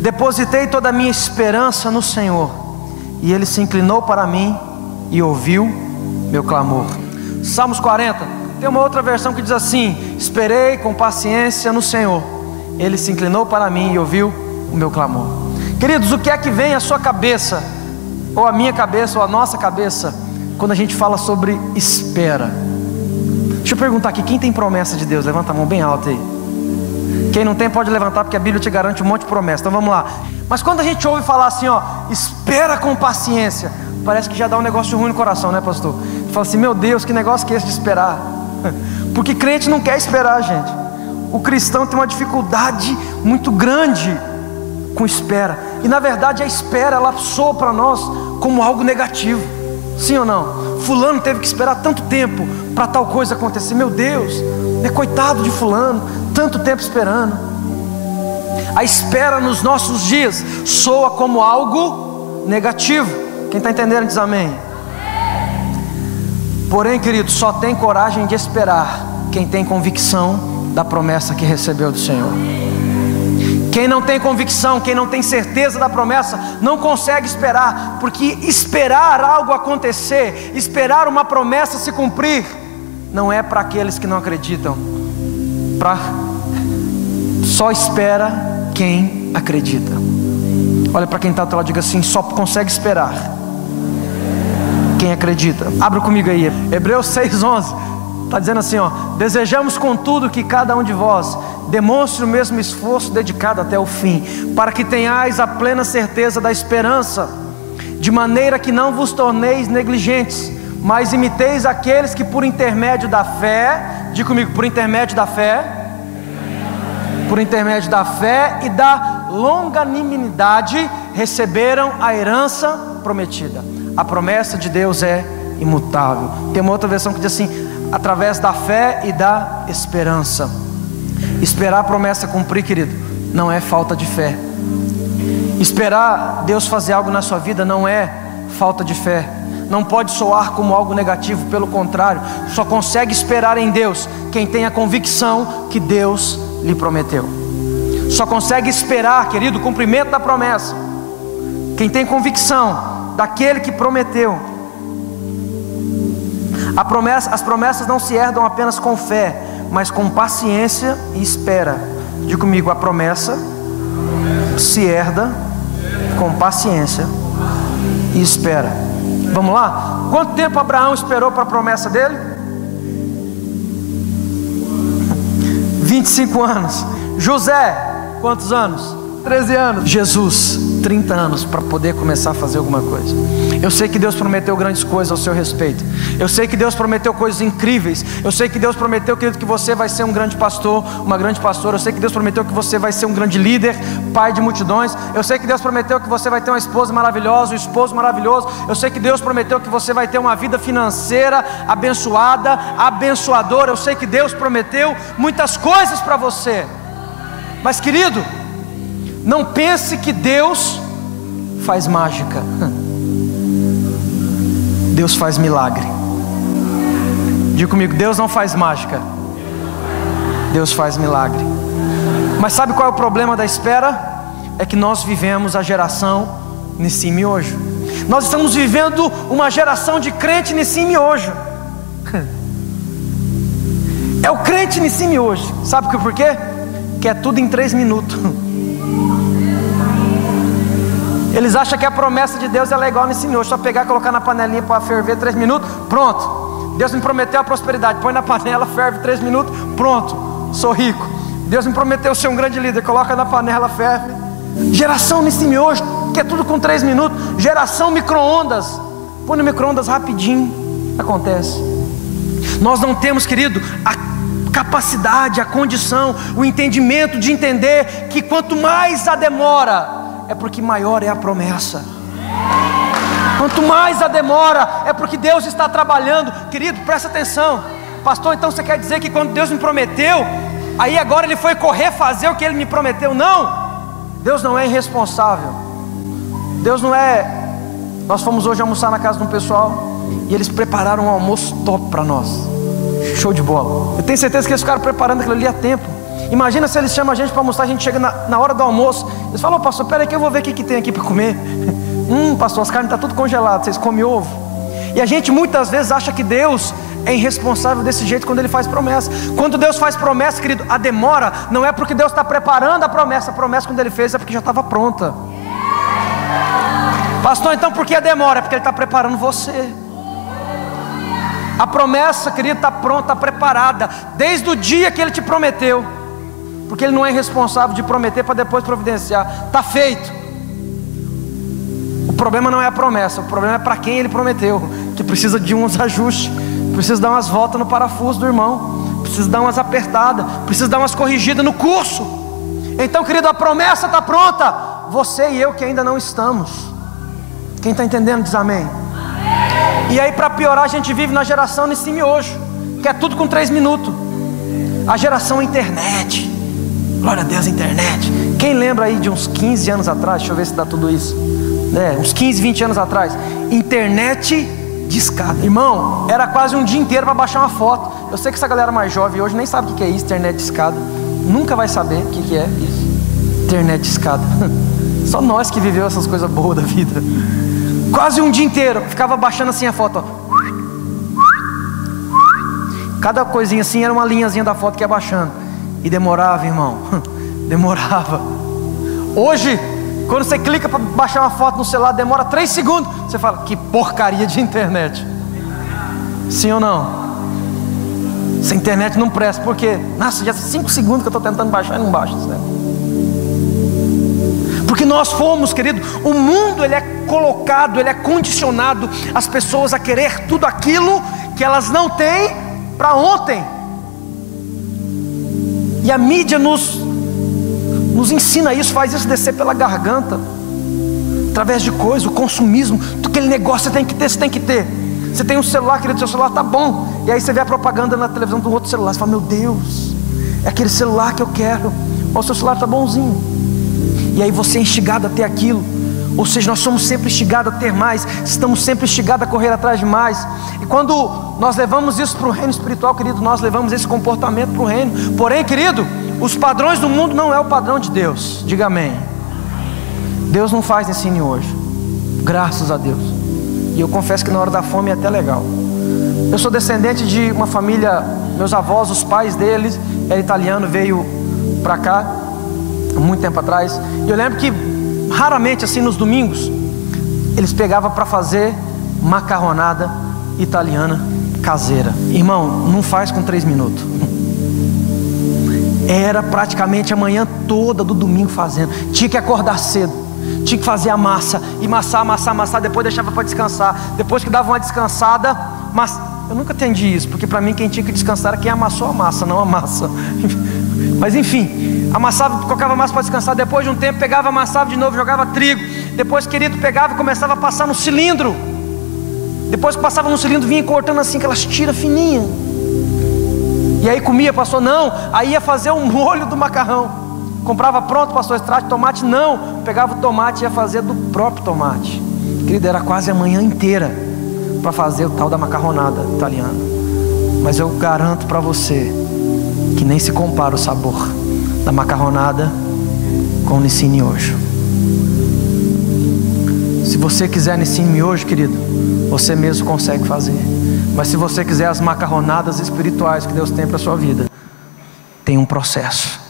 Depositei toda a minha esperança no Senhor, e Ele se inclinou para mim e ouviu meu clamor. Salmos 40, tem uma outra versão que diz assim: esperei com paciência no Senhor, Ele se inclinou para mim e ouviu o meu clamor. Queridos, o que é que vem à sua cabeça, ou a minha cabeça, ou a nossa cabeça, quando a gente fala sobre espera? Deixa eu perguntar aqui, quem tem promessa de Deus? Levanta a mão bem alta aí. Quem não tem pode levantar, porque a Bíblia te garante um monte de promessa. Então vamos lá. Mas quando a gente ouve falar assim, ó, espera com paciência, parece que já dá um negócio ruim no coração, né, pastor? Fala assim, meu Deus, que negócio que é esse de esperar? Porque crente não quer esperar, gente. O cristão tem uma dificuldade muito grande com espera. E na verdade a espera, ela soa para nós como algo negativo. Sim ou não? Fulano teve que esperar tanto tempo para tal coisa acontecer. Meu Deus, coitado de fulano, tanto tempo esperando. A espera nos nossos dias soa como algo negativo. Quem está entendendo diz amém. Porém, querido, só tem coragem de esperar quem tem convicção da promessa que recebeu do Senhor. Quem não tem convicção, quem não tem certeza da promessa, não consegue esperar. Porque esperar algo acontecer, esperar uma promessa se cumprir, não é para aqueles que não acreditam. Só espera quem acredita. Olha para quem está ao teu lado, diga assim: só consegue esperar quem acredita. Abra comigo aí, Hebreus 6:11. Está dizendo assim, ó: desejamos contudo que cada um de vós demonstre o mesmo esforço dedicado até o fim, para que tenhais a plena certeza da esperança, de maneira que não vos torneis negligentes, mas imiteis aqueles que por intermédio da fé, diga comigo, por intermédio da fé e da longanimidade receberam a herança prometida. A promessa de Deus é imutável. Tem uma outra versão que diz assim: através da fé e da esperança. Esperar a promessa cumprir, querido, não é falta de fé. Esperar Deus fazer algo na sua vida não é falta de fé. Não pode soar como algo negativo, pelo contrário, só consegue esperar em Deus quem tem a convicção que Deus lhe prometeu. Só consegue esperar, querido, o cumprimento da promessa quem tem convicção daquele que prometeu. As promessas não se herdam apenas com fé, mas com paciência e espera. Diga comigo, a promessa se herda com paciência e espera. Vamos lá? Quanto tempo Abraão esperou para a promessa dele? 25 anos. José, quantos anos? 13 anos. Jesus, 30 anos para poder começar a fazer alguma coisa. Eu sei que Deus prometeu grandes coisas ao seu respeito. Eu sei que Deus prometeu coisas incríveis. Eu sei que Deus prometeu, querido, que você vai ser um grande pastor, uma grande pastora. Eu sei que Deus prometeu que você vai ser um grande líder, pai de multidões. Eu sei que Deus prometeu que você vai ter uma esposa maravilhosa, um esposo maravilhoso. Eu sei que Deus prometeu que você vai ter uma vida financeira abençoada, abençoadora. Eu sei que Deus prometeu muitas coisas para você. Mas, querido, não pense que Deus faz mágica. Deus faz milagre. Diga comigo, Deus não faz mágica, Deus faz milagre. Mas sabe qual é o problema da espera? É que nós vivemos a geração Nissim e Miojo. Nós estamos vivendo uma geração de crente Nissim e Miojo. É o crente Nissim e Miojo. Sabe por quê? Que é tudo em 3 minutos. Eles acham que a promessa de Deus ela é igual nesse miojo, só pegar e colocar na panelinha para ferver 3 minutos, pronto. Deus me prometeu a prosperidade, põe na panela, ferve 3 minutos, pronto, sou rico. Deus me prometeu ser um grande líder, coloca na panela, ferve. Geração nesse miojo, que é tudo com 3 minutos. Geração micro-ondas, põe no micro-ondas rapidinho, acontece. Nós não temos, querido, a capacidade, a condição, o entendimento de entender que quanto mais a demora, é porque maior é a promessa. Quanto mais a demora, é porque Deus está trabalhando. Querido, presta atenção. Pastor, então você quer dizer que quando Deus me prometeu, aí agora Ele foi correr fazer o que Ele me prometeu? Não, Deus não é irresponsável. Deus não é... Nós fomos hoje almoçar na casa de um pessoal e eles prepararam um almoço top para nós. Show de bola. Eu tenho certeza que eles ficaram preparando aquilo ali há tempo. Imagina se eles chamam a gente para almoçar, a gente chega na hora do almoço, eles falam: pastor, peraí que eu vou ver o que tem aqui para comer. Pastor, as carnes estão tudo congeladas, vocês comem ovo? E a gente muitas vezes acha que Deus é irresponsável desse jeito quando Ele faz promessa. Quando Deus faz promessa, querido, a demora não é porque Deus está preparando a promessa quando Ele fez é porque já estava pronta. Pastor, então por que a demora? É porque Ele está preparando você. A promessa, querido, está pronta, está preparada desde o dia que Ele te prometeu, porque Ele não é irresponsável de prometer para depois providenciar. Está feito. O problema não é a promessa, o problema é para quem Ele prometeu, que precisa de uns ajustes, precisa dar umas voltas no parafuso do irmão, precisa dar umas apertadas, precisa dar umas corrigidas no curso. Então, querido, a promessa está pronta, você e eu que ainda não estamos. Quem está entendendo diz amém. E aí, para piorar, a gente vive na geração nesse miojo, que é tudo com 3 minutos. A geração internet. Glória a Deus, internet. Quem lembra aí de uns 15 anos atrás? Deixa eu ver se dá tudo isso. Uns 15, 20 anos atrás. Internet discada. Irmão, era quase um dia inteiro para baixar uma foto. Eu sei que essa galera mais jovem hoje nem sabe o que é isso, internet discada. Nunca vai saber o que é isso. Internet discada. Só nós que viveu essas coisas boas da vida. Quase um dia inteiro, ficava baixando assim a foto, ó. Cada coisinha assim era uma linhazinha da foto que ia baixando. E demorava, irmão. Demorava. Hoje, quando você clica para baixar uma foto no celular, demora 3 segundos. Você fala: que porcaria de internet. Sim ou não? Essa internet não presta, porque nossa, já 5 segundos que eu estou tentando baixar e não baixa, certo? Porque nós fomos, querido, o mundo ele é colocado, ele é condicionado as pessoas a querer tudo aquilo que elas não têm para ontem. E a mídia nos ensina isso, faz isso descer pela garganta, através de coisas, o consumismo, aquele negócio você tem que ter, você tem que ter. Você tem um celular, querido, seu celular tá bom, e aí você vê a propaganda na televisão do outro celular, você fala: meu Deus, é aquele celular que eu quero, o seu celular tá bonzinho. E aí você é instigado a ter aquilo. Ou seja, nós somos sempre instigados a ter mais, estamos sempre instigados a correr atrás de mais. E quando nós levamos isso para o reino espiritual, querido, nós levamos esse comportamento para o reino. Porém, querido, os padrões do mundo não é o padrão de Deus. Diga amém. Deus não faz ensino hoje, graças a Deus. E eu confesso que na hora da fome é até legal. Eu sou descendente de uma família, meus avós, os pais deles era italiano, veio para cá há muito tempo atrás. E eu lembro que raramente assim nos domingos eles pegavam para fazer macarronada italiana caseira. Irmão, não faz com 3 minutos. Era praticamente a manhã toda do domingo fazendo. Tinha que acordar cedo, tinha que fazer a massa, e amassar, depois deixava para descansar. Depois que dava uma descansada, mas eu nunca entendi isso, porque para mim quem tinha que descansar era quem amassou a massa, não a massa. Mas enfim, amassava, colocava a massa para descansar. Depois de um tempo pegava, amassava de novo, jogava trigo. Depois, querido, pegava e começava a passar no cilindro. Depois que passava no cilindro, vinha cortando assim aquelas tiras fininhas. E aí comia, pastor? Não. Aí ia fazer o molho do macarrão. Comprava pronto, pastor, extrato de tomate? Não. Pegava o tomate e ia fazer do próprio tomate. Querido, era quase a manhã inteira para fazer o tal da macarronada italiana. Mas eu garanto para você que nem se compara o sabor da macarronada com o Nissin miojo. Se você quiser Nissin miojo, querido, você mesmo consegue fazer. Mas se você quiser as macarronadas espirituais que Deus tem para a sua vida, tem um processo,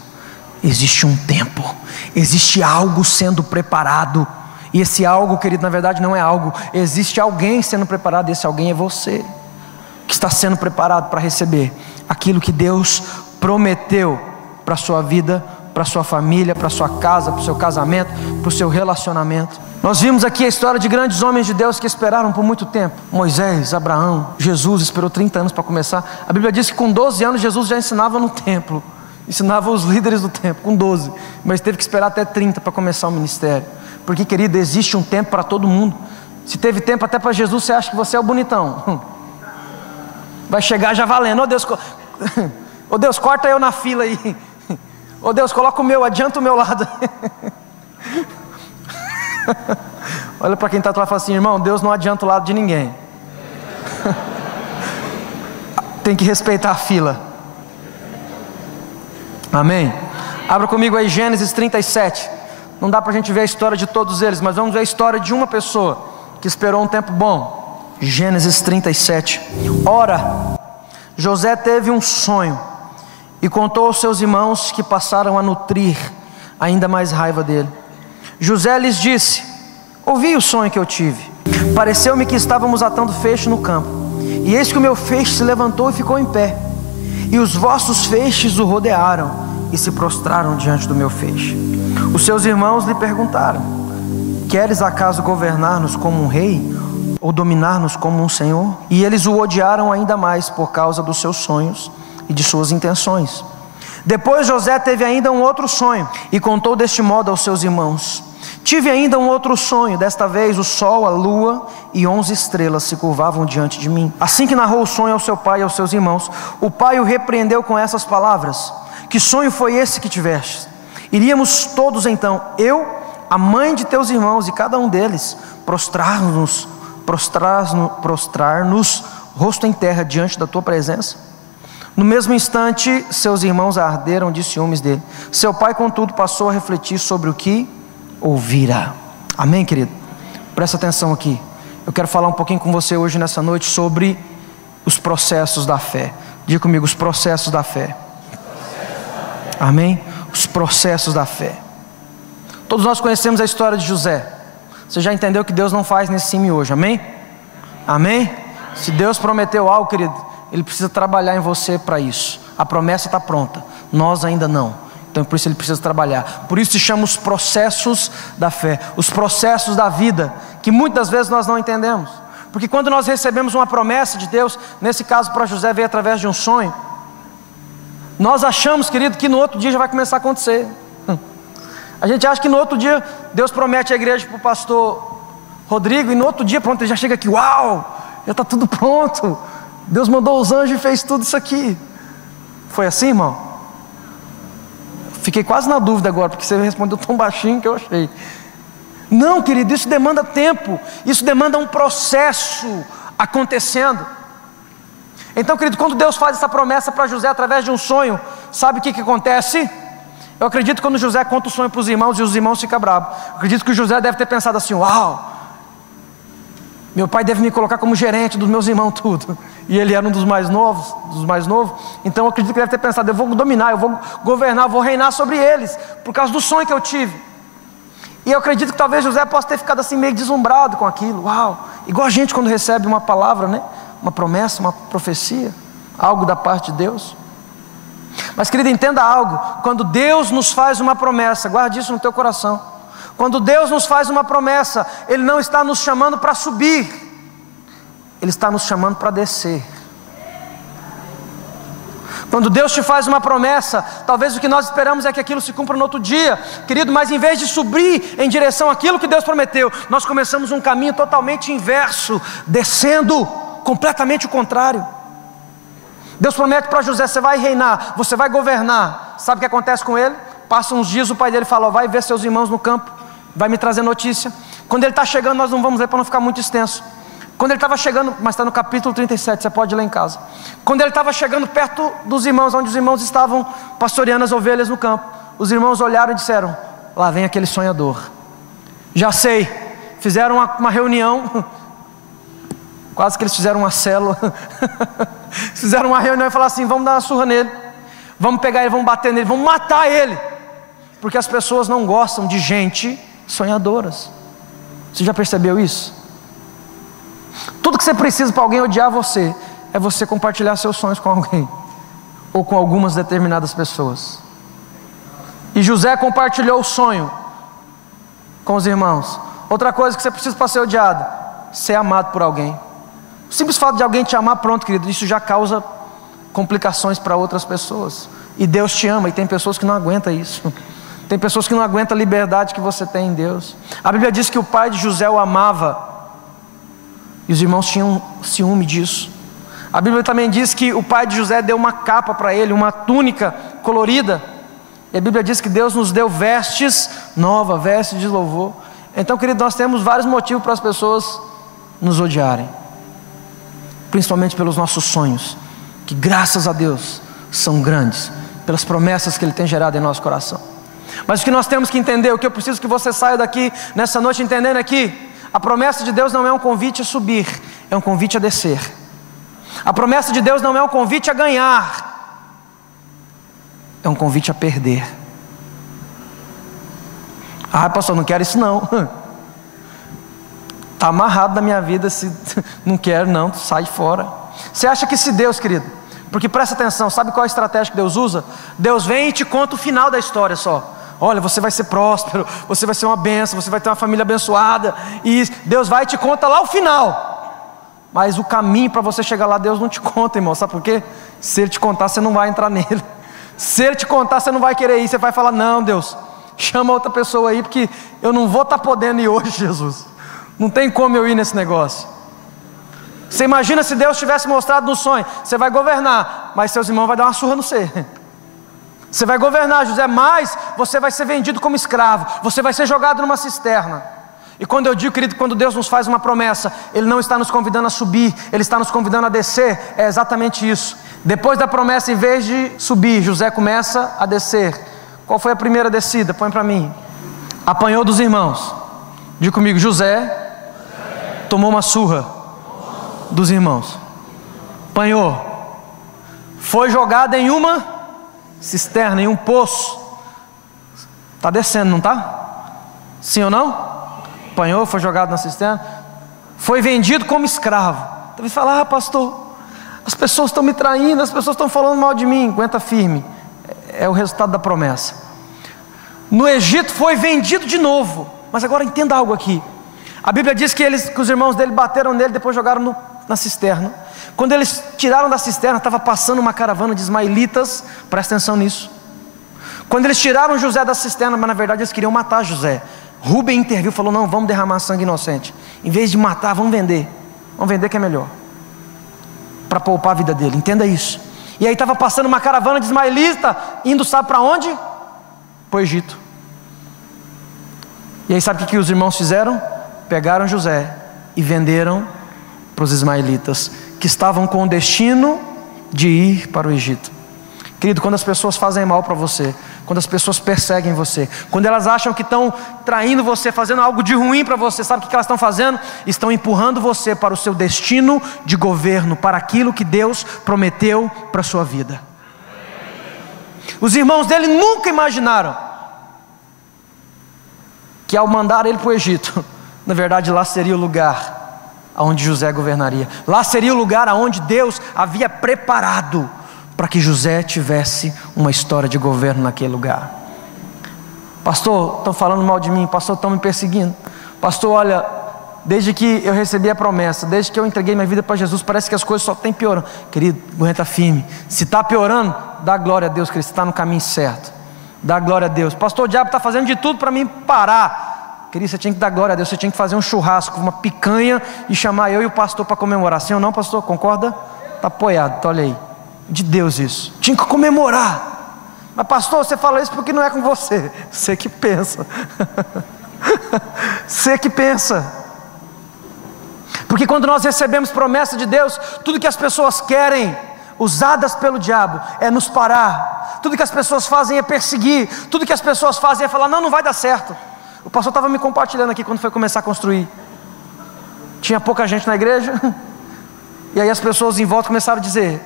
existe um tempo, existe algo sendo preparado. E esse algo, querido, na verdade não é algo, existe alguém sendo preparado, e esse alguém é você, que está sendo preparado para receber aquilo que Deus prometeu para a sua vida, para a sua família, para a sua casa, para o seu casamento, para o seu relacionamento. Nós vimos aqui a história de grandes homens de Deus que esperaram por muito tempo. Moisés, Abraão, Jesus esperou 30 anos para começar. A Bíblia diz que com 12 anos Jesus já ensinava no templo, ensinava os líderes do templo, com 12, mas teve que esperar até 30 para começar o ministério. Porque, querido, existe um tempo para todo mundo. Se teve tempo até para Jesus, você acha que você é o bonitão? Vai chegar já valendo. Oh Deus, corta eu na fila aí. Oh Deus, coloca o meu, adianta o meu lado. Olha para quem está lá e fala assim: irmão, Deus não adianta o lado de ninguém. Tem que respeitar a fila. Amém? Abra comigo aí Gênesis 37. Não dá para a gente ver a história de todos eles, mas vamos ver a história de uma pessoa que esperou um tempo bom. Gênesis 37. Ora, José teve um sonho e contou aos seus irmãos, que passaram a nutrir ainda mais raiva dele. José lhes disse: ouvi o sonho que eu tive. Pareceu-me que estávamos atando feixe no campo, e eis que o meu feixe se levantou e ficou em pé, e os vossos feixes o rodearam e se prostraram diante do meu feixe. Os seus irmãos lhe perguntaram: queres acaso governar-nos como um rei, ou dominar-nos como um senhor? E eles o odiaram ainda mais por causa dos seus sonhos e de suas intenções. Depois José teve ainda um outro sonho, e contou deste modo aos seus irmãos: tive ainda um outro sonho, desta vez o sol, a lua e 11 estrelas se curvavam diante de mim. Assim que narrou o sonho ao seu pai e aos seus irmãos, o pai o repreendeu com essas palavras: que sonho foi esse que tiveste? Iríamos todos então, eu, a mãe de teus irmãos e cada um deles, prostrar-nos rosto em terra diante da tua presença? No mesmo instante seus irmãos arderam de ciúmes dele. Seu pai, contudo, passou a refletir sobre o que ouvira. Amém, querido? Presta atenção aqui. Eu quero falar um pouquinho com você hoje nessa noite sobre os processos da fé. Diga comigo: os processos da fé. Amém? Os processos da fé. Todos nós conhecemos a história de José. Você já entendeu que Deus não faz nesse cime hoje, amém? Amém? Se Deus prometeu algo, querido, Ele precisa trabalhar em você para isso. A promessa está pronta, nós ainda não. Então por isso Ele precisa trabalhar. Por isso se chama os processos da fé, os processos da vida, que muitas vezes nós não entendemos. Porque quando nós recebemos uma promessa de Deus, nesse caso para José veio através de um sonho, nós achamos, querido, que no outro dia já vai começar a acontecer. A gente acha que no outro dia Deus promete a igreja para o pastor Rodrigo, e no outro dia pronto, ele já chega aqui: uau, já está tudo pronto, Deus mandou os anjos e fez tudo isso aqui. Foi assim, irmão? Fiquei quase na dúvida agora, porque você respondeu tão baixinho que eu achei. Não, querido, isso demanda tempo, isso demanda um processo acontecendo. Então, querido, quando Deus faz essa promessa para José através de um sonho, sabe o que acontece? Eu acredito que quando José conta o sonho para os irmãos e os irmãos ficam bravos, eu acredito que o José deve ter pensado assim: uau, meu pai deve me colocar como gerente dos meus irmãos tudo. E ele era um dos mais novos, então eu acredito que deve ter pensado: eu vou dominar, eu vou governar, eu vou reinar sobre eles, por causa do sonho que eu tive. E eu acredito que talvez José possa ter ficado assim meio deslumbrado com aquilo. Uau, igual a gente quando recebe uma palavra, né? Uma promessa, uma profecia, algo da parte de Deus. Mas, querido, entenda algo: quando Deus nos faz uma promessa, guarde isso no teu coração. Quando Deus nos faz uma promessa, Ele não está nos chamando para subir, Ele está nos chamando para descer. Quando Deus te faz uma promessa, talvez o que nós esperamos é que aquilo se cumpra no outro dia, querido, mas em vez de subir em direção àquilo que Deus prometeu, nós começamos um caminho totalmente inverso, descendo completamente o contrário. Deus promete para José: você vai reinar, você vai governar. Sabe o que acontece com ele? Passam uns dias, o pai dele fala: vai ver seus irmãos no campo, vai me trazer notícia. Quando ele está chegando, nós não vamos ler para não ficar muito extenso. Quando ele estava chegando, mas está no capítulo 37, você pode ler em casa. Quando ele estava chegando perto dos irmãos, onde os irmãos estavam pastoreando as ovelhas no campo, os irmãos olharam e disseram: lá vem aquele sonhador. Já sei, fizeram uma reunião, quase que eles fizeram uma célula. Fizeram uma reunião e falaram assim: vamos dar uma surra nele, vamos pegar ele, vamos bater nele, vamos matar ele. Porque as pessoas não gostam de gente sonhadoras. Você já percebeu isso? Tudo que você precisa para alguém odiar você é você compartilhar seus sonhos com alguém, ou com algumas determinadas pessoas. E José compartilhou o sonho com os irmãos. Outra coisa que você precisa para ser odiado: ser amado por alguém. O simples fato de alguém te amar, pronto, querido, isso já causa complicações para outras pessoas. E Deus te ama, e tem pessoas que não aguentam isso. Tem pessoas que não aguentam a liberdade que você tem em Deus. A Bíblia diz que o pai de José o amava, e os irmãos tinham ciúme disso. A Bíblia também diz que o pai de José deu uma capa para ele, uma túnica colorida. E a Bíblia diz que Deus nos deu vestes novas, vestes de louvor. Então, querido, nós temos vários motivos para as pessoas nos odiarem, principalmente pelos nossos sonhos, que graças a Deus são grandes, pelas promessas que Ele tem gerado em nosso coração. Mas o que nós temos que entender, o que eu preciso que você saia daqui nessa noite entendendo é que a promessa de Deus não é um convite a subir, é um convite a descer. A promessa de Deus não é um convite a ganhar, é um convite a perder. Ah, pastor, não quero isso não. Está amarrado na minha vida, se não quero não, sai fora. Você acha que se Deus, querido, porque presta atenção, sabe qual é a estratégia que Deus usa? Deus vem e te conta o final da história só. Olha, você vai ser próspero, você vai ser uma bênção, você vai ter uma família abençoada, e Deus vai e te conta lá o final. Mas o caminho para você chegar lá, Deus não te conta, irmão, sabe por quê? Se Ele te contar, você não vai entrar nele. Se Ele te contar, você não vai querer ir, você vai falar, não, Deus, chama outra pessoa aí, porque eu não vou estar podendo ir hoje, Jesus. Não tem como eu ir nesse negócio. Você imagina se Deus tivesse mostrado no sonho, você vai governar, mas seus irmãos vão dar uma surra no você. Você vai governar, José, mas você vai ser vendido como escravo, você vai ser jogado numa cisterna. E quando eu digo, querido, quando Deus nos faz uma promessa, Ele não está nos convidando a subir, Ele está nos convidando a descer, é exatamente isso. Depois da promessa, em vez de subir, José começa a descer. Qual foi a primeira descida? Põe para mim. Apanhou dos irmãos. Diga comigo, José tomou uma surra dos irmãos. Apanhou. Foi jogado em uma cisterna, em um poço. Está descendo, não está? Sim ou não? Apanhou, foi jogado na cisterna. Foi vendido como escravo. Então ele fala, pastor, as pessoas estão me traindo, as pessoas estão falando mal de mim. Aguenta firme, é o resultado da promessa. No Egito foi vendido de novo. Mas agora entenda algo aqui. A Bíblia diz que os irmãos dele bateram nele, depois jogaram na cisterna. Quando eles tiraram da cisterna, estava passando uma caravana de ismaelitas. Presta atenção nisso. Quando eles tiraram José da cisterna, mas na verdade eles queriam matar José, Rúben interviu, falou, não, vamos derramar sangue inocente. Em vez de matar, vamos vender que é melhor, para poupar a vida dele, entenda isso. E aí estava passando uma caravana de ismaelita, indo sabe para onde? Para o Egito. E aí sabe o que os irmãos fizeram? Pegaram José e venderam para os ismaelitas, que estavam com o destino de ir para o Egito. Querido, quando as pessoas fazem mal para você, quando as pessoas perseguem você, quando elas acham que estão traindo você, fazendo algo de ruim para você, sabe o que elas estão fazendo? Estão empurrando você para o seu destino de governo, para aquilo que Deus prometeu para a sua vida. Os irmãos dele nunca imaginaram que ao mandar ele para o Egito, na verdade lá seria o lugar onde José governaria. Lá seria o lugar onde Deus havia preparado para que José tivesse uma história de governo naquele lugar. Pastor, estão falando mal de mim. Pastor, estão me perseguindo. Pastor, olha, desde que eu recebi a promessa, desde que eu entreguei minha vida para Jesus, parece que as coisas só estão piorando. Querido, aguenta firme. Se está piorando, dá glória a Deus, querido, você está no caminho certo. Dá glória a Deus. Pastor, o diabo está fazendo de tudo para mim parar. Querido, você tinha que dar glória a Deus. Você tinha que fazer um churrasco, uma picanha e chamar eu e o pastor para comemorar. Sim ou não, pastor? Concorda? Está apoiado, então olha aí. De Deus isso. Tinha que comemorar. Mas pastor, você fala isso porque não é com você. Você que pensa. Você que pensa. Porque quando nós recebemos promessa de Deus, tudo que as pessoas querem, usadas pelo diabo, é nos parar. Tudo que as pessoas fazem é perseguir. Tudo que as pessoas fazem é falar, não vai dar certo. O pastor estava me compartilhando aqui quando foi começar a construir. Tinha pouca gente na igreja. E aí as pessoas em volta começaram a dizer,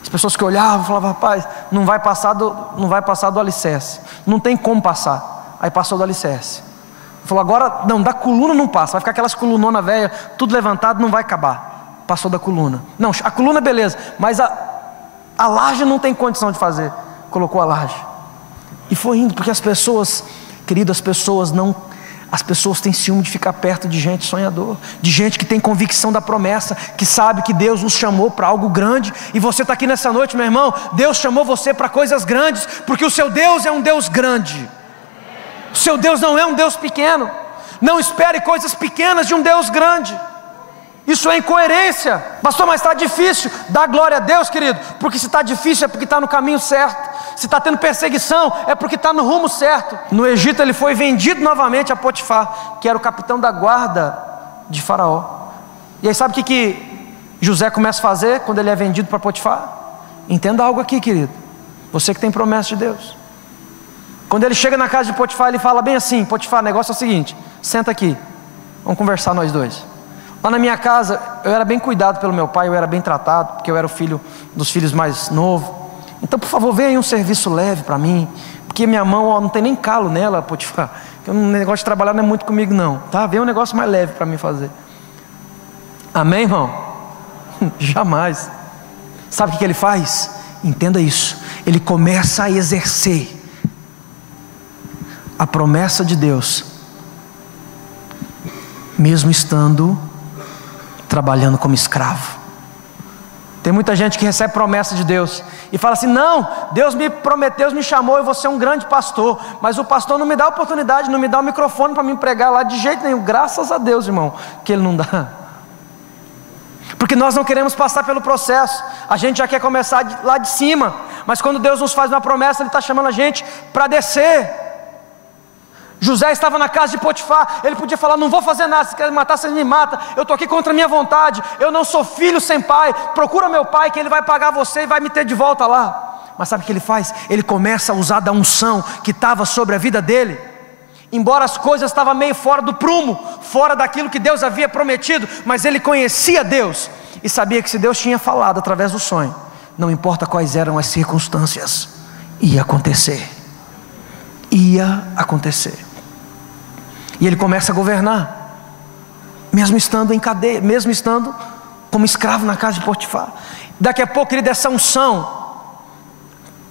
as pessoas que olhavam falavam, rapaz, não vai passar do alicerce, não tem como passar. Aí passou do alicerce. Falou, agora não, da coluna não passa, vai ficar aquelas colunonas velhas, tudo levantado, não vai acabar. Passou da coluna. Não, a coluna beleza, mas a laje não tem condição de fazer. Colocou a laje. E foi indo, porque as pessoas, querido, as pessoas têm ciúme de ficar perto de gente sonhador, de gente que tem convicção da promessa, que sabe que Deus nos chamou para algo grande. E você está aqui nessa noite, meu irmão, Deus chamou você para coisas grandes, porque o seu Deus é um Deus grande. O seu Deus não é um Deus pequeno. Não espere coisas pequenas de um Deus grande. Isso é incoerência. Pastor, mas está difícil. Dá glória a Deus, querido, porque se está difícil é porque está no caminho certo. Se está tendo perseguição é porque está no rumo certo. No Egito ele foi vendido novamente a Potifar, que era o capitão da guarda de Faraó. E aí sabe o que José começa a fazer quando ele é vendido para Potifar? Entenda algo aqui, querido. Você que tem promessa de Deus. Quando ele chega na casa de Potifar, ele fala bem assim: Potifar, o negócio é o seguinte, senta aqui, vamos conversar nós dois. Lá na minha casa, eu era bem cuidado pelo meu pai, eu era bem tratado, porque eu era o filho dos filhos mais novos. Então, por favor, venha aí um serviço leve para mim, porque minha mão não tem nem calo nela, Potifar. O negócio de trabalhar não é muito comigo não, tá? Vem um negócio mais leve para mim fazer. Amém, irmão? Jamais. Sabe o que ele faz? Entenda isso. Ele começa a exercer a promessa de Deus, mesmo estando trabalhando como escravo. Tem muita gente que recebe promessa de Deus e fala assim: não, Deus me prometeu, Deus me chamou, eu vou ser um grande pastor, mas o pastor não me dá oportunidade, não me dá o microfone para me pregar lá de jeito nenhum. Graças a Deus, irmão, que Ele não dá. Porque nós não queremos passar pelo processo, a gente já quer começar lá de cima, mas quando Deus nos faz uma promessa, Ele está chamando a gente para descer. José estava na casa de Potifar, ele podia falar: não vou fazer nada, se quer me matar, você me mata, eu estou aqui contra a minha vontade, eu não sou filho sem pai, procura meu pai que ele vai pagar você e vai me ter de volta lá. Mas sabe o que ele faz? Ele começa a usar da unção que estava sobre a vida dele, embora as coisas estavam meio fora do prumo, fora daquilo que Deus havia prometido, mas ele conhecia Deus, e sabia que se Deus tinha falado através do sonho, não importa quais eram as circunstâncias, ia acontecer. Ia acontecer. E ele começa a governar, mesmo estando em cadeia, mesmo estando como escravo na casa de Potifar. Daqui a pouco, querido, essa unção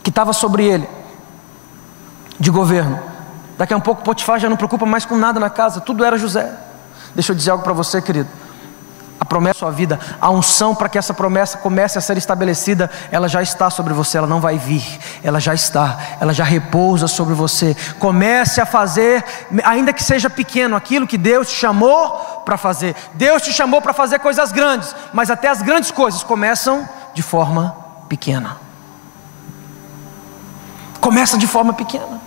que estava sobre ele, de governo, daqui a pouco Potifar já não preocupa mais com nada na casa, tudo era José. Deixa eu dizer algo para você, querido. A promessa da sua vida, a unção para que essa promessa comece a ser estabelecida, ela já está sobre você, ela não vai vir, ela já está, ela já repousa sobre você. Comece a fazer, ainda que seja pequeno, aquilo que Deus te chamou para fazer. Deus te chamou para fazer coisas grandes, mas até as grandes coisas começam de forma pequena. Começa de forma pequena.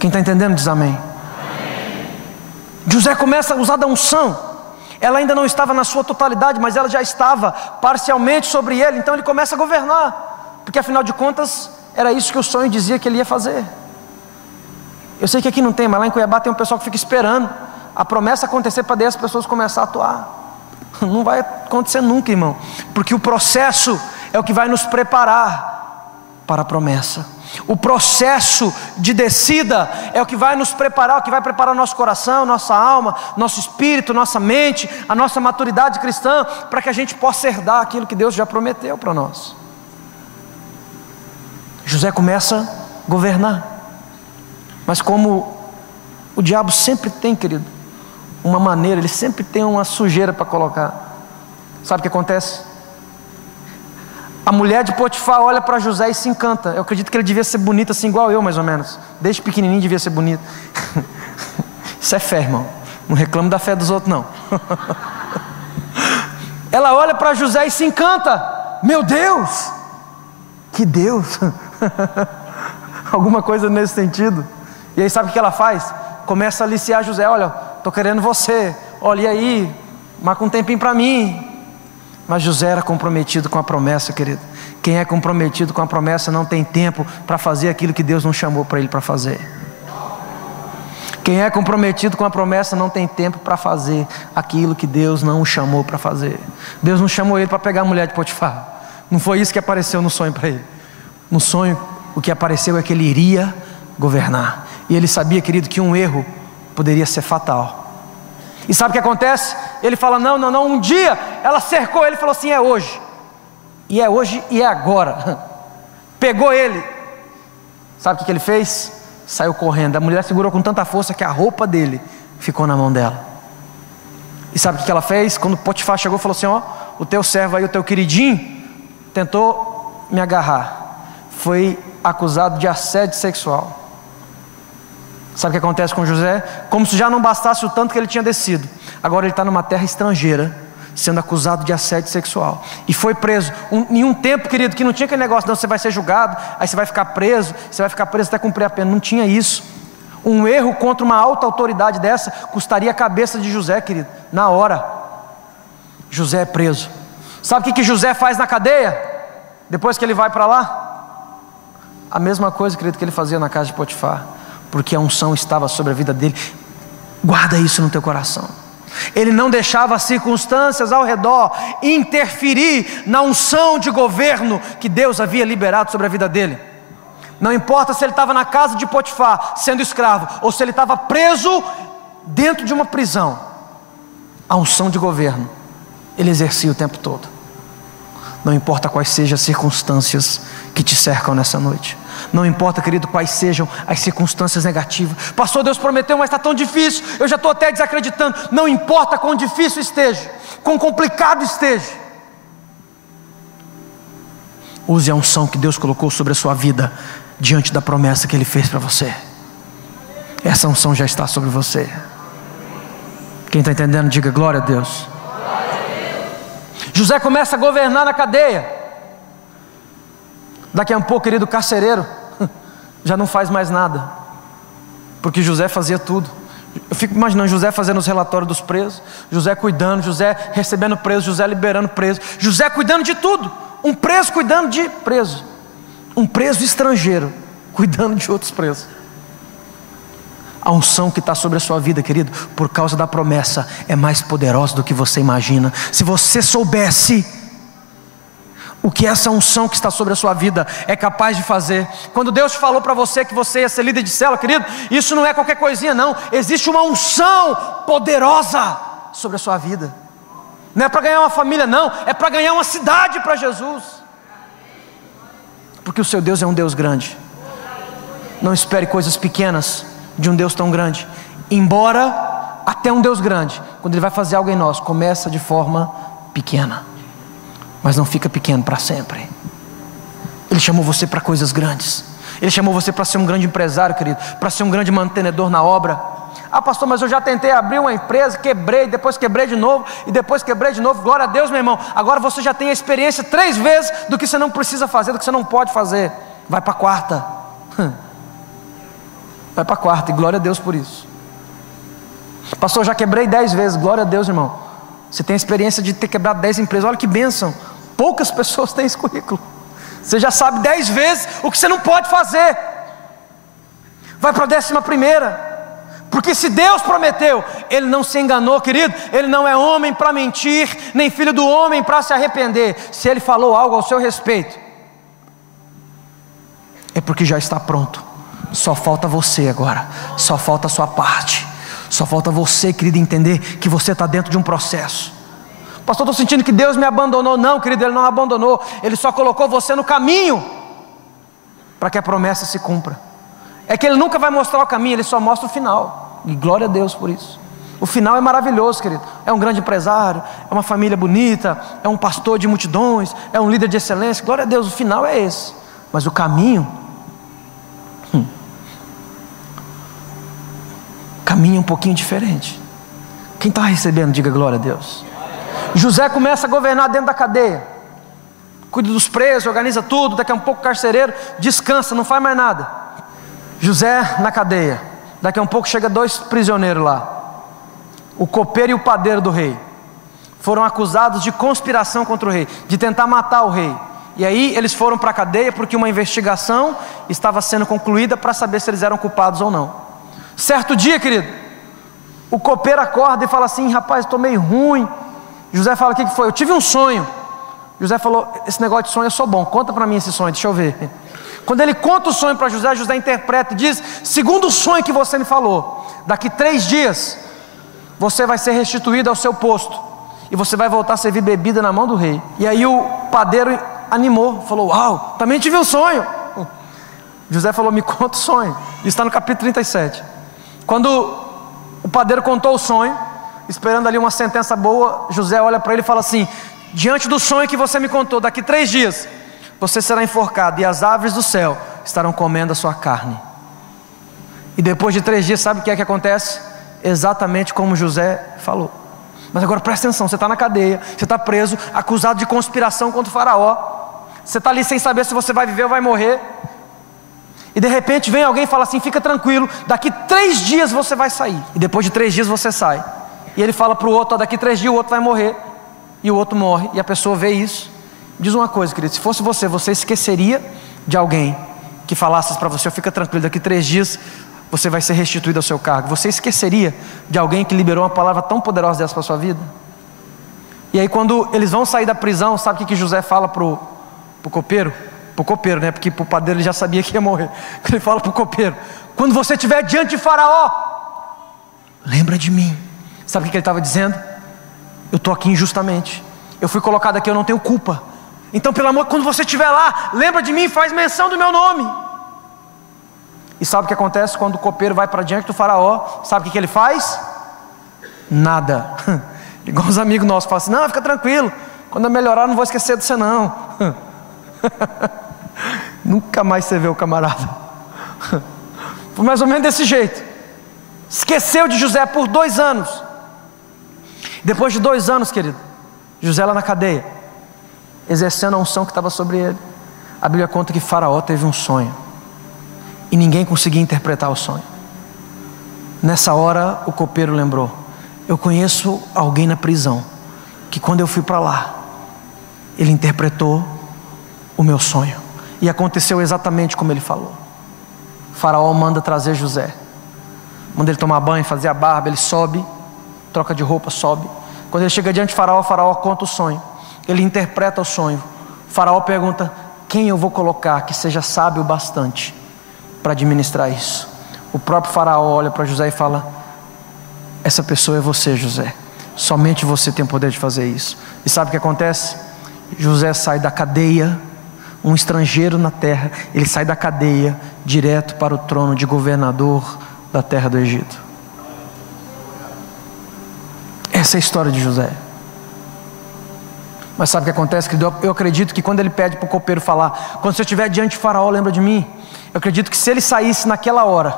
Quem está entendendo diz amém. José começa a usar da unção, ela ainda não estava na sua totalidade, mas ela já estava parcialmente sobre ele, então ele começa a governar, porque afinal de contas, era isso que o sonho dizia que ele ia fazer. Eu sei que aqui não tem, mas lá em Cuiabá tem um pessoal que fica esperando a promessa acontecer para daí as pessoas começar a atuar. Não vai acontecer nunca, irmão, porque o processo é o que vai nos preparar para a promessa. O processo de descida é o que vai nos preparar, o que vai preparar nosso coração, nossa alma, nosso espírito, nossa mente, a nossa maturidade cristã, para que a gente possa herdar aquilo que Deus já prometeu para nós. José começa a governar, mas como o diabo sempre tem, querido, uma maneira, ele sempre tem uma sujeira para colocar. Sabe o que acontece? A mulher de Potifar olha para José e se encanta. Eu acredito que ele devia ser bonito assim, igual eu mais ou menos. Desde pequenininho devia ser bonito. Isso é fé, irmão. Não reclamo da fé dos outros não. Ela olha para José e se encanta. Meu Deus! Que Deus! Alguma coisa nesse sentido. E aí sabe o que ela faz? Começa a aliciar José. Olha, estou querendo você. Olha, e aí? Marca um tempinho para mim. Mas José era comprometido com a promessa, querido. Quem é comprometido com a promessa não tem tempo para fazer aquilo que Deus não chamou para ele para fazer. Quem é comprometido com a promessa não tem tempo para fazer aquilo que Deus não o chamou para fazer. Deus não chamou ele para pegar a mulher de Potifar. Não foi isso que apareceu no sonho para ele. No sonho, o que apareceu é que ele iria governar. E ele sabia, querido, que um erro poderia ser fatal. E sabe o que acontece? Ele fala: não, um dia ela cercou ele e falou assim: é hoje. E é hoje e é agora. Pegou ele. Sabe o que ele fez? Saiu correndo. A mulher segurou com tanta força que a roupa dele ficou na mão dela. E sabe o que ela fez? Quando Potifar chegou, falou assim: ó, o teu servo aí, o teu queridinho, tentou me agarrar. Foi acusado de assédio sexual. Sabe o que acontece com José? Como se já não bastasse o tanto que ele tinha descido, agora ele está numa terra estrangeira, sendo acusado de assédio sexual, e foi preso, em um tempo, querido, que não tinha aquele negócio, não, você vai ser julgado, aí você vai ficar preso até cumprir a pena, não tinha isso. Um erro contra uma alta autoridade dessa, custaria a cabeça de José, querido, na hora. José é preso. Sabe o que José faz na cadeia? Depois que ele vai para lá, a mesma coisa, querido, que ele fazia na casa de Potifar, porque a unção estava sobre a vida dele. Guarda isso no teu coração. Ele não deixava as circunstâncias ao redor interferir na unção de governo que Deus havia liberado sobre a vida dele. Não importa se ele estava na casa de Potifar sendo escravo, ou se ele estava preso dentro de uma prisão, a unção de governo ele exercia o tempo todo. Não importa quais sejam as circunstâncias que te cercam nessa noite. Não importa, querido, quais sejam as circunstâncias negativas. Pastor, Deus prometeu, mas está tão difícil, eu já estou até desacreditando. Não importa quão difícil esteja, quão complicado esteja, use a unção que Deus colocou sobre a sua vida, diante da promessa que Ele fez para você. Essa unção já está sobre você. Quem está entendendo, diga glória a Deus. José começa a governar na cadeia. Daqui a pouco, querido, o carcereiro já não faz mais nada, porque José fazia tudo. Eu fico imaginando José fazendo os relatórios dos presos, José cuidando, José recebendo preso, José liberando preso, José cuidando de tudo. Um preso cuidando de preso, um preso estrangeiro cuidando de outros presos. A unção que está sobre a sua vida, querido, por causa da promessa, é mais poderosa do que você imagina. Se você soubesse o que essa unção que está sobre a sua vida é capaz de fazer. Quando Deus falou para você que você ia ser líder de célula, querido, isso não é qualquer coisinha não. Existe uma unção poderosa sobre a sua vida. Não é para ganhar uma família não, é para ganhar uma cidade para Jesus. Porque o seu Deus é um Deus grande. Não espere coisas pequenas de um Deus tão grande. Embora até um Deus grande, quando Ele vai fazer algo em nós, começa de forma pequena, mas não fica pequeno para sempre. Ele chamou você para coisas grandes. Ele chamou você para ser um grande empresário, querido, para ser um grande mantenedor na obra. Ah, pastor, mas eu já tentei abrir uma empresa, quebrei, depois quebrei de novo, e depois quebrei de novo. Glória a Deus, meu irmão. Agora você já tem a experiência 3 vezes do que você não precisa fazer, do que você não pode fazer. Vai para a 4ª. Vai para a 4ª, e glória a Deus por isso. Pastor, já quebrei 10 vezes. Glória a Deus, irmão. Você tem a experiência de ter quebrado 10 empresas. Olha que bênção. Poucas pessoas têm esse currículo. Você já sabe 10 vezes o que você não pode fazer. Vai para a 11ª. Porque se Deus prometeu, Ele não se enganou, querido. Ele não é homem para mentir, nem filho do homem para se arrepender. Se Ele falou algo ao seu respeito, é porque já está pronto. Só falta você agora. Só falta a sua parte. Só falta você, querido, entender que você está dentro de um processo. Pastor, estou sentindo que Deus me abandonou. Não, querido, Ele não abandonou. Ele só colocou você no caminho para que a promessa se cumpra. É que Ele nunca vai mostrar o caminho, Ele só mostra o final. E glória a Deus por isso. O final é maravilhoso, querido. É um grande empresário, é uma família bonita, é um pastor de multidões, é um líder de excelência. Glória a Deus, o final é esse. Mas o caminho é um pouquinho diferente. Quem está recebendo, diga glória a Deus. José começa a governar dentro da cadeia, cuida dos presos, organiza tudo. Daqui a um pouco o carcereiro descansa, não faz mais nada. José na cadeia. Daqui a um pouco chega 2 prisioneiros lá, o copeiro e o padeiro do rei. Foram acusados de conspiração contra o rei, de tentar matar o rei. E aí eles foram para a cadeia porque uma investigação estava sendo concluída para saber se eles eram culpados ou não. Certo dia, querido, o copeiro acorda e fala assim: rapaz, estou meio ruim. José fala: o que foi? Eu tive um sonho. José falou: esse negócio de sonho eu sou bom, conta para mim esse sonho, deixa eu ver. Quando ele conta o sonho para José, José interpreta e diz: segundo o sonho que você me falou, daqui 3 dias você vai ser restituído ao seu posto, e você vai voltar a servir bebida na mão do rei. E aí o padeiro animou, falou: uau, também tive um sonho. José falou: me conta o sonho. Isso está no capítulo 37. Quando o padeiro contou o sonho, esperando ali uma sentença boa, José olha para ele e fala assim: diante do sonho que você me contou, daqui 3 dias você será enforcado, e as aves do céu estarão comendo a sua carne. E depois de 3 dias, sabe o que é que acontece? Exatamente como José falou. Mas agora presta atenção, você está na cadeia, você está preso, acusado de conspiração contra o faraó. Você está ali sem saber se você vai viver ou vai morrer. E de repente vem alguém e fala assim: fica tranquilo, daqui 3 dias você vai sair. E depois de 3 dias você sai. E ele fala para o outro: daqui 3 dias o outro vai morrer. E o outro morre. E a pessoa vê isso Diz uma coisa, querido, se fosse você, você esqueceria de alguém que falasse para você: fica tranquilo, daqui 3 dias você vai ser restituído ao seu cargo? Você esqueceria de alguém que liberou uma palavra tão poderosa dessa para a sua vida? E aí quando eles vão sair da prisão, sabe o que José fala pro copeiro? Pro copeiro, né? Porque pro padeiro ele já sabia que ia morrer. Ele fala pro copeiro: quando você estiver diante de Faraó, lembra de mim. Sabe o que ele estava dizendo? Eu estou aqui injustamente, eu fui colocado aqui, eu não tenho culpa. Então, pelo amor, quando você estiver lá, lembra de mim e faz menção do meu nome. E sabe o que acontece quando o copeiro vai para diante do Faraó? Sabe o que ele faz? Nada. Igual os amigos nossos que falam assim: não, fica tranquilo, quando eu melhorar não vou esquecer de você não. Nunca mais você vê o camarada. Foi mais ou menos desse jeito. Esqueceu de José por 2 anos. Depois de 2 anos, querido, José lá na cadeia, exercendo a unção que estava sobre ele, a Bíblia conta que Faraó teve um sonho e ninguém conseguia interpretar o sonho. Nessa hora o copeiro lembrou: eu conheço alguém na prisão que quando eu fui para lá, ele interpretou o meu sonho, e aconteceu exatamente como ele falou. Faraó manda trazer José, manda ele tomar banho, fazer a barba, ele sobe, troca de roupa, sobe. Quando ele chega diante de Faraó, Faraó conta o sonho, ele interpreta o sonho. Faraó pergunta: quem eu vou colocar que seja sábio bastante para administrar isso? O próprio Faraó olha para José e fala: essa pessoa é você, José, somente você tem o poder de fazer isso. E sabe o que acontece? José sai da cadeia, um estrangeiro na terra, ele sai da cadeia direto para o trono de governador da terra do Egito. Essa é a história de José. Mas sabe o que acontece? Eu acredito que quando ele pede para o copeiro falar: quando você estiver diante de Faraó, lembra de mim. Eu acredito que se ele saísse naquela hora,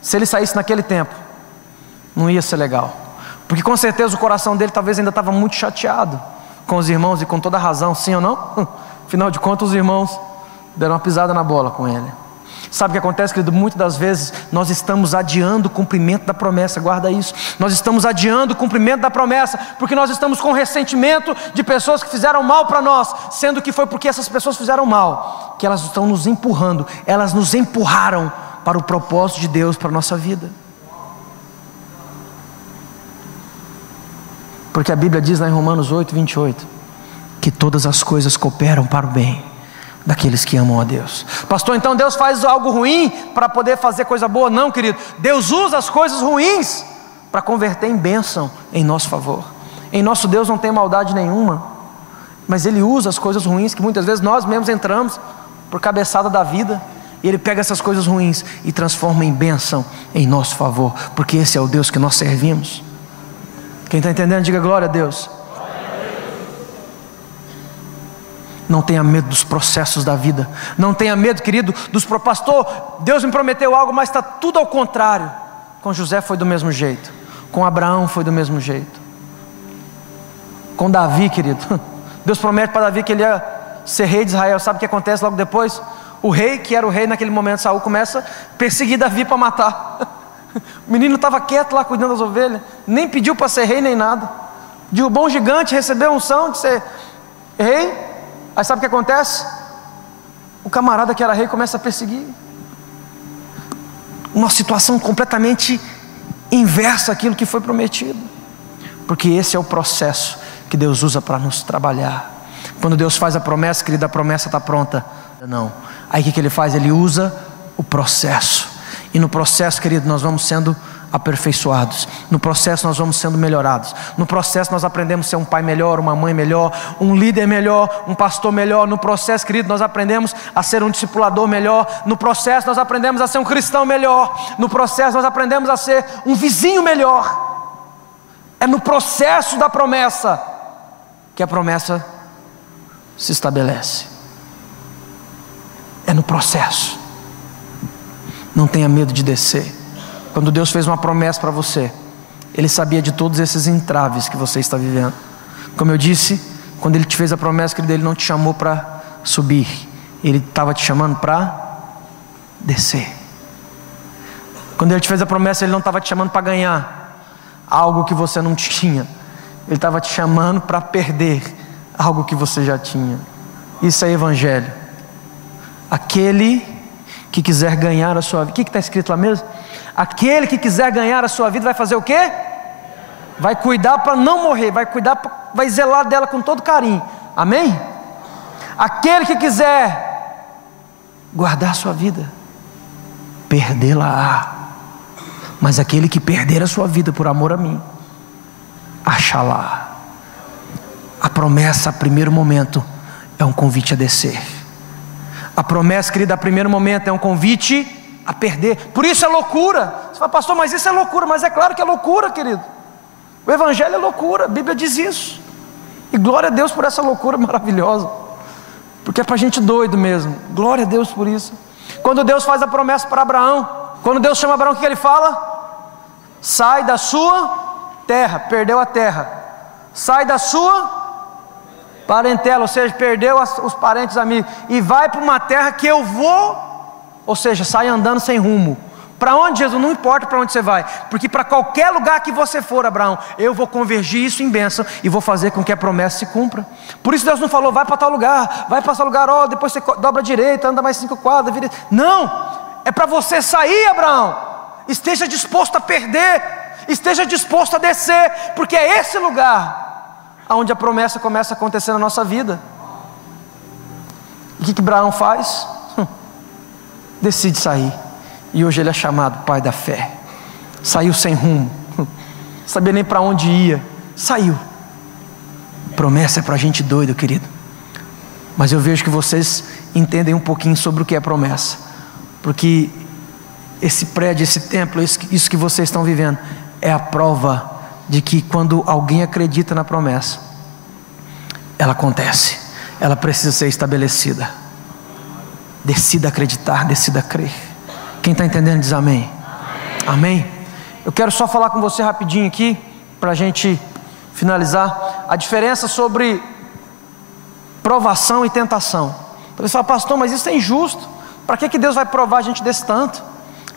se ele saísse naquele tempo, não ia ser legal. Porque com certeza o coração dele talvez ainda estava muito chateado com os irmãos, e com toda razão, sim ou não? Afinal de contas, os irmãos deram uma pisada na bola com ele. Sabe o que acontece, querido? Muitas das vezes nós estamos adiando o cumprimento da promessa. Guarda isso. Nós estamos adiando o cumprimento da promessa porque nós estamos com ressentimento de pessoas que fizeram mal para nós, sendo que foi porque essas pessoas fizeram mal que elas estão nos empurrando. Elas nos empurraram para o propósito de Deus para a nossa vida. Porque a Bíblia diz lá em Romanos 8:28 que todas as coisas cooperam para o bem daqueles que amam a Deus. Pastor, então Deus faz algo ruim para poder fazer coisa boa? Não, querido. Deus usa as coisas ruins para converter em bênção em nosso favor. Em nosso Deus não tem maldade nenhuma, mas Ele usa as coisas ruins que muitas vezes nós mesmos entramos por cabeçada da vida, e Ele pega essas coisas ruins e transforma em bênção em nosso favor, porque esse é o Deus que nós servimos. Quem está entendendo, diga glória a Deus. Não tenha medo dos processos da vida. Não tenha medo, querido, pastor, Deus me prometeu algo, mas está tudo ao contrário. Com José foi do mesmo jeito, com Abraão foi do mesmo jeito, com Davi, querido, Deus promete para Davi que ele ia ser rei de Israel. Sabe o que acontece logo depois? O rei, que era o rei naquele momento, Saul, começa a perseguir Davi para matar. O menino estava quieto lá cuidando das ovelhas, nem pediu para ser rei nem nada, derrubou um gigante, recebeu a unção de ser rei. Aí sabe o que acontece? O camarada que era rei começa a perseguir. Uma situação completamente inversa àquilo que foi prometido. Porque esse é o processo que Deus usa para nos trabalhar. Quando Deus faz a promessa, querida, a promessa está pronta. Não. Aí o que Ele faz? Ele usa o processo. E no processo, querido, nós vamos sendo aperfeiçoados. No processo nós vamos sendo melhorados. No processo nós aprendemos a ser um pai melhor, uma mãe melhor, um líder melhor, um pastor melhor. No processo, querido, nós aprendemos a ser um discipulador melhor. No processo nós aprendemos a ser um cristão melhor. No processo nós aprendemos a ser um vizinho melhor. É no processo da promessa que a promessa se estabelece. É no processo. Não tenha medo de descer. Quando Deus fez uma promessa para você, Ele sabia de todos esses entraves que você está vivendo. Como eu disse, quando Ele te fez a promessa, Ele não te chamou para subir, Ele estava te chamando para descer. Quando Ele te fez a promessa, Ele não estava te chamando para ganhar algo que você não tinha, Ele estava te chamando para perder algo que você já tinha. Isso é evangelho. Aquele que quiser ganhar a sua vida. O que está escrito lá mesmo? Aquele que quiser ganhar a sua vida vai fazer o quê? Vai cuidar para não morrer, vai zelar dela com todo carinho. Amém? Aquele que quiser guardar a sua vida, perdê-la-á. Mas aquele que perder a sua vida por amor a mim, achá-la. A promessa, a primeiro momento, é um convite a descer. A promessa, querida, a primeiro momento é um convite a perder. Por isso é loucura. Você fala, pastor, mas isso é loucura. Mas é claro que é loucura, querido. O evangelho é loucura, a Bíblia diz isso. E glória a Deus por essa loucura maravilhosa, porque é para gente doido mesmo. Glória a Deus por isso. Quando Deus faz a promessa para Abraão, quando Deus chama Abraão, o que ele fala? Sai da sua terra, perdeu a terra. Sai da sua parentela, ou seja, perdeu os parentes amigos, e vai para uma terra que eu vou, ou seja, sai andando sem rumo. Para onde, Jesus? Não importa para onde você vai, porque para qualquer lugar que você for, Abraão, eu vou convergir isso em bênção e vou fazer com que a promessa se cumpra. Por isso Deus não falou, vai para tal lugar, ó, depois você dobra a direita, anda mais 5 quadras, vira... Não, é para você sair, Abraão. Esteja disposto a perder, esteja disposto a descer, porque é esse lugar onde a promessa começa a acontecer na nossa vida. E o que Abraão faz? Decide sair. E hoje ele é chamado pai da fé. Saiu sem rumo, não sabia nem para onde ia, saiu. Promessa é para gente doido, querido. Mas eu vejo que vocês entendem um pouquinho sobre o que é promessa, porque esse prédio, esse templo, isso que vocês estão vivendo é a prova de que quando alguém acredita na promessa, ela acontece. Ela precisa ser estabelecida. Decida acreditar, decida crer. Quem está entendendo diz amém. Amém. Eu quero só falar com você rapidinho aqui, para a gente finalizar, a diferença sobre provação e tentação. Você fala, pastor, mas isso é injusto. Para que Deus vai provar a gente desse tanto?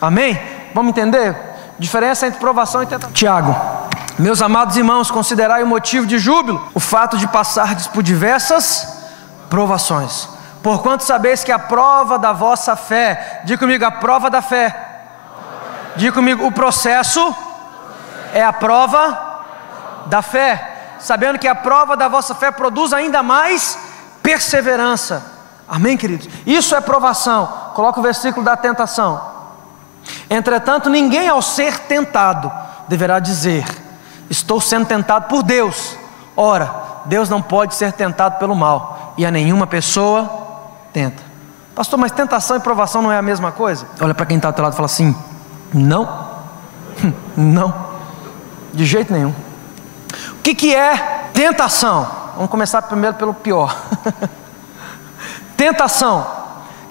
Amém? Vamos entender? Diferença entre provação e tentação. Tiago, meus amados irmãos, considerai o motivo de júbilo o fato de passardes por diversas provações, porquanto sabeis que a prova da vossa fé, diga comigo, a prova da fé, diga comigo, o processo é a prova da fé, sabendo que a prova da vossa fé produz ainda mais perseverança. Amém, queridos? Isso é provação. Coloca o versículo da tentação. Entretanto, ninguém ao ser tentado deverá dizer, estou sendo tentado por Deus. Ora, Deus não pode ser tentado pelo mal, e a nenhuma pessoa tenta. Pastor, mas tentação e provação não é a mesma coisa? Olha para quem está ao teu lado e fala assim, não, não, de jeito nenhum. O que é tentação? Vamos começar primeiro pelo pior. Tentação,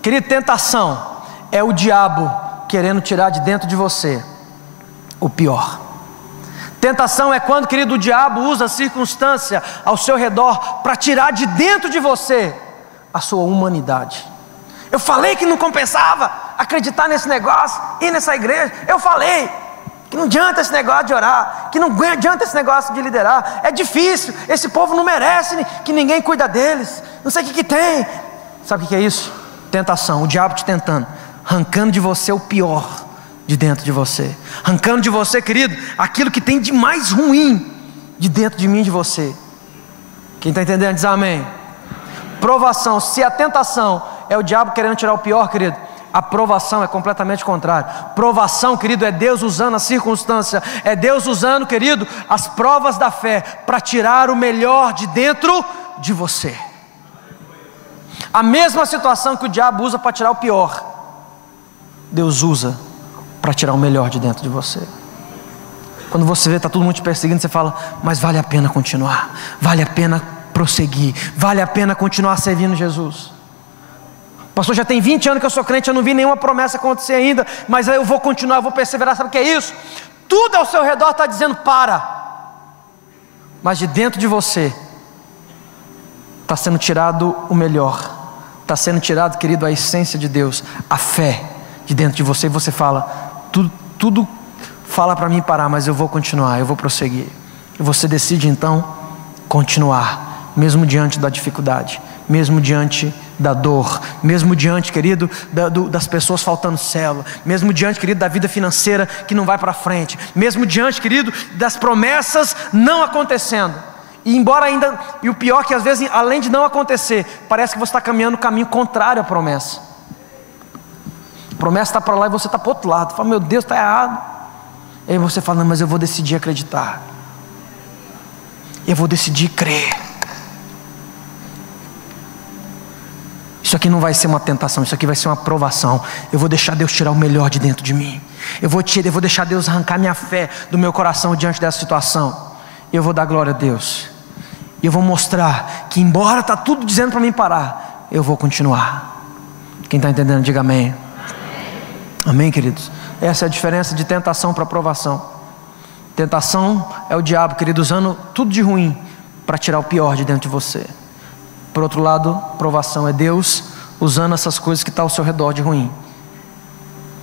querido, tentação é o diabo querendo tirar de dentro de você o pior. Tentação é quando, querido, o diabo usa a circunstância ao seu redor para tirar de dentro de você a sua humanidade. Eu falei que não compensava acreditar nesse negócio, ir nessa igreja. Eu falei que não adianta esse negócio de orar, que não adianta esse negócio de liderar. É difícil, esse povo não merece que ninguém cuida deles. Não sei o que tem. Sabe o que é isso? Tentação, o diabo te tentando, arrancando de você o pior de dentro de você, arrancando de você, querido, aquilo que tem de mais ruim de dentro de mim e de você. Quem está entendendo diz amém. Provação, se a tentação é o diabo querendo tirar o pior, querido, a provação é completamente contrário. Provação, querido, é Deus usando a circunstância, é Deus usando, querido, as provas da fé para tirar o melhor de dentro de você. A mesma situação que o diabo usa para tirar o pior, Deus usa para tirar o melhor de dentro de você. Quando você vê está todo mundo te perseguindo, você fala, mas vale a pena continuar, vale a pena prosseguir, vale a pena continuar servindo Jesus. Pastor, já tem 20 anos que eu sou crente, eu não vi nenhuma promessa acontecer ainda, mas eu vou continuar, eu vou perseverar. Sabe o que é isso? Tudo ao seu redor está dizendo para, mas de dentro de você está sendo tirado o melhor, está sendo tirado, querido, a essência de Deus, a fé de dentro de você. E você fala, tudo fala para mim parar, mas eu vou continuar, eu vou prosseguir. E você decide então continuar, mesmo diante da dificuldade, mesmo diante da dor, mesmo diante, querido, das pessoas faltando célula, mesmo diante, querido, da vida financeira que não vai para frente, mesmo diante, querido, das promessas não acontecendo. E embora ainda, e o pior é que às vezes, além de não acontecer, parece que você está caminhando no caminho contrário à promessa. A promessa está para lá e você está para o outro lado. Você fala, meu Deus, está errado. E aí você fala, não, mas eu vou decidir acreditar. Eu vou decidir crer. Isso aqui não vai ser uma tentação, isso aqui vai ser uma provação. Eu vou deixar Deus tirar o melhor de dentro de mim. Eu vou deixar Deus arrancar minha fé do meu coração diante dessa situação. Eu vou dar glória a Deus. E eu vou mostrar que embora está tudo dizendo para mim parar, eu vou continuar. Quem está entendendo, diga amém. Amém, queridos? Essa é a diferença de tentação para provação. Tentação é o diabo, querido, usando tudo de ruim para tirar o pior de dentro de você. Por outro lado, provação é Deus usando essas coisas que estão ao seu redor de ruim,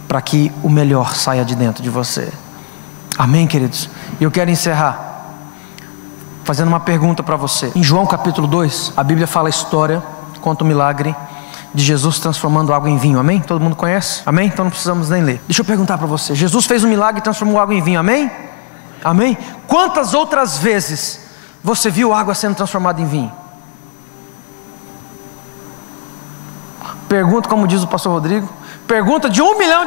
para que o melhor saia de dentro de você. Amém, queridos? E eu quero encerrar fazendo uma pergunta para você. Em João capítulo 2, a Bíblia fala a história, conta o milagre de Jesus transformando água em vinho, amém? Todo mundo conhece? Amém? Então não precisamos nem ler. Deixa eu perguntar para você, Jesus fez um milagre e transformou água em vinho, amém? Amém? Quantas outras vezes você viu água sendo transformada em vinho? Pergunta, como diz o pastor Rodrigo, pergunta de R$1 milhão.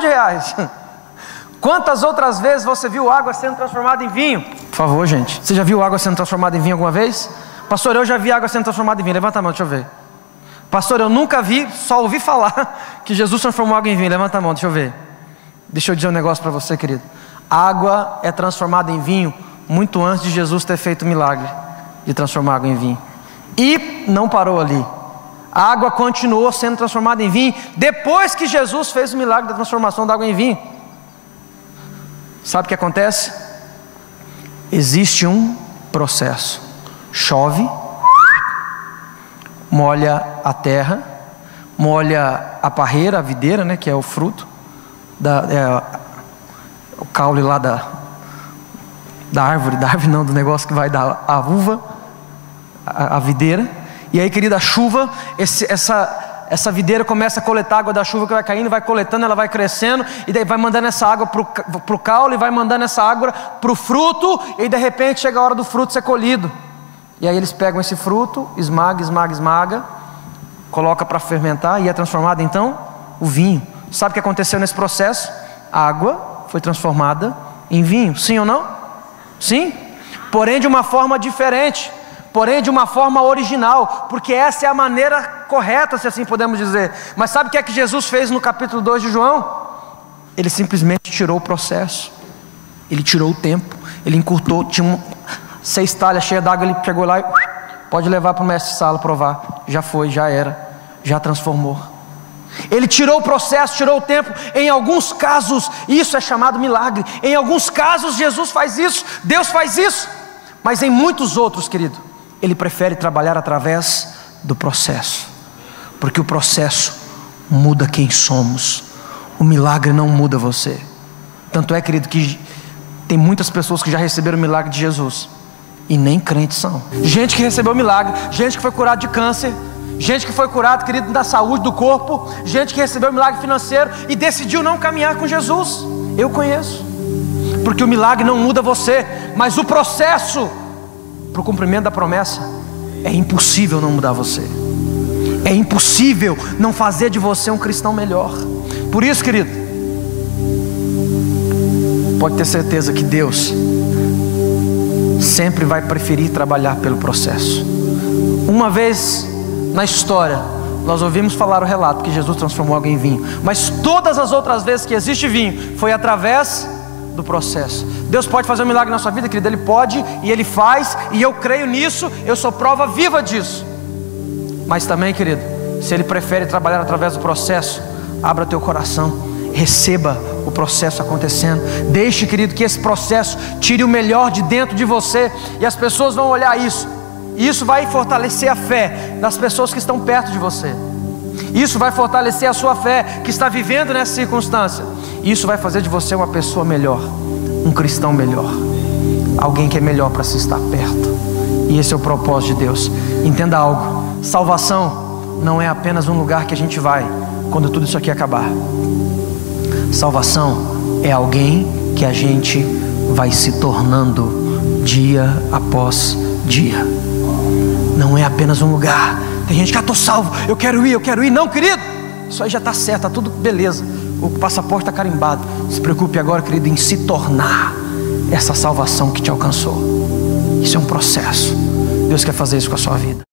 Quantas outras vezes você viu água sendo transformada em vinho? Por favor, gente, você já viu água sendo transformada em vinho alguma vez? Pastor, eu já vi água sendo transformada em vinho. Levanta a mão, deixa eu ver. Pastor, eu nunca vi, só ouvi falar que Jesus transformou água em vinho. Levanta a mão, deixa eu ver. Deixa eu dizer um negócio para você, querido. Água é transformada em vinho muito antes de Jesus ter feito o milagre de transformar água em vinho. E não parou ali. A água continuou sendo transformada em vinho depois que Jesus fez o milagre da transformação da água em vinho. Sabe o que acontece? Existe um processo. Chove, molha a terra, molha a parreira, a videira, né, que é o fruto, o caule lá da árvore não, do negócio que vai dar a uva, a videira. E aí, querida, a chuva, essa videira começa a coletar água da chuva que vai caindo, vai coletando, ela vai crescendo, e daí vai mandando essa água para o caule, vai mandando essa água para o fruto, e de repente chega a hora do fruto ser colhido. E aí eles pegam esse fruto, esmaga, coloca para fermentar, e é transformado então o vinho. Sabe o que aconteceu nesse processo? A água foi transformada em vinho, sim ou não? Sim, porém de uma forma diferente, porém de uma forma original, porque essa é a maneira correta, se assim podemos dizer. Mas sabe o que é que Jesus fez no capítulo 2 de João? Ele simplesmente tirou o processo, ele tirou o tempo, ele encurtou. Tinha 6 talhas cheias d'água, ele pegou lá e pode levar para o mestre de sala provar. Já foi, já era, já transformou. Ele tirou o processo, tirou o tempo. Em alguns casos isso é chamado milagre. Em alguns casos Jesus faz isso, Deus faz isso. Mas em muitos outros, querido, Ele prefere trabalhar através do processo, porque o processo muda quem somos. O milagre não muda você. Tanto é, querido, que tem muitas pessoas que já receberam o milagre de Jesus e nem crentes são. Gente que recebeu o milagre, gente que foi curado de câncer, gente que foi curado, querido, da saúde do corpo, gente que recebeu o milagre financeiro e decidiu não caminhar com Jesus. Eu conheço. Porque o milagre não muda você, mas o processo para o cumprimento da promessa é impossível não mudar você. É impossível não fazer de você um cristão melhor. Por isso, querido, pode ter certeza que Deus sempre vai preferir trabalhar pelo processo. Uma vez na história nós ouvimos falar o relato que Jesus transformou água em vinho, mas todas as outras vezes que existe vinho foi através do processo. Deus pode fazer um milagre na sua vida, querido, Ele pode e Ele faz, e eu creio nisso, eu sou prova viva disso. Mas também, querido, se Ele prefere trabalhar através do processo, abra teu coração, receba o processo acontecendo. Deixe, querido, que esse processo tire o melhor de dentro de você, e as pessoas vão olhar isso, e isso vai fortalecer a fé das pessoas que estão perto de você. Isso vai fortalecer a sua fé que está vivendo nessa circunstância. Isso vai fazer de você uma pessoa melhor, um cristão melhor, alguém que é melhor para se estar perto. E esse é o propósito de Deus. Entenda algo: salvação não é apenas um lugar que a gente vai quando tudo isso aqui acabar. Salvação é alguém que a gente vai se tornando dia após dia. Não é apenas um lugar. Tem gente que estou salvo, eu quero ir. Não, querido, isso aí já está certo, está tudo beleza, o passaporte está carimbado. Se preocupe agora, querido, em se tornar essa salvação que te alcançou. Isso é um processo. Deus quer fazer isso com a sua vida.